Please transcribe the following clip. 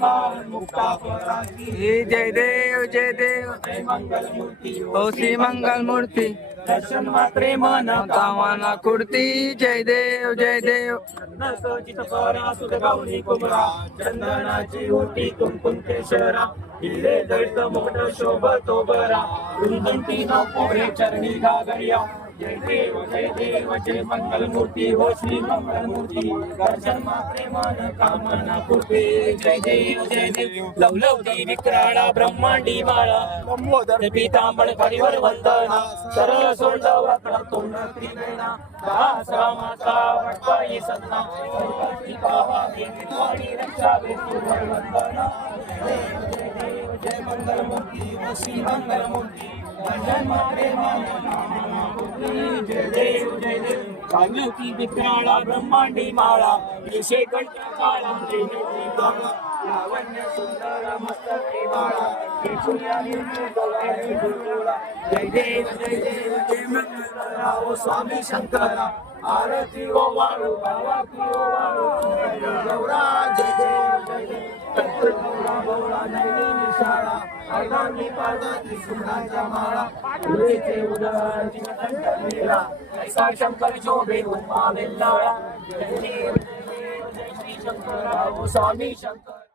मान मुक्ता पराची जय देव जय देव जय मंगल मूर्ती हो श्री मंगल मूर्ती दर्शन मात्रे मन कामना कुर्ती जय देव जय देव सचित परा सुध गौरी कुमरा चंदनाची होती कुंकुम केशरा हिरे जैत मोठ शोभतो बरा रुंदंती न पोरे चरणी घागरिया जय देव जय मंगल मूर्ती हो श्री मंगल मूर्ती दर्शन मात्रे मन कामना पूर्ती जय देव लवलवती विक्राळा ब्रह्मांडी माळा पीतांबर खडीवर वंदना सरळ सोंड वाकड तोंड त्रिवेणा रामाचा वटपाई सन्ना रक्षा वंदना जय मंगल मूर्ती हो श्री मंगल मूर्ती दर्शन मात्रे मन कामना पूर्ती जय देव काव्यकी विक्राळा ब्रह्मांडी माळा विषय कंठ काळा देवी बाळा लावण्य सुंदर मस्तके बाळा जय देव जय मंगल स्वामी शंकरा आरती ओ वाळू बाबा ओ वाळू गौरा जय देव गौरा नैनी निशाळा अर्धांगी पार्वती सुंदराच्या माळा तुळशीचे उदर कंठ लीला ऐसा शंकर शोभे उमा वेल्लाळा जय देव जय श्री शंकरा ओ स्वामी शंकर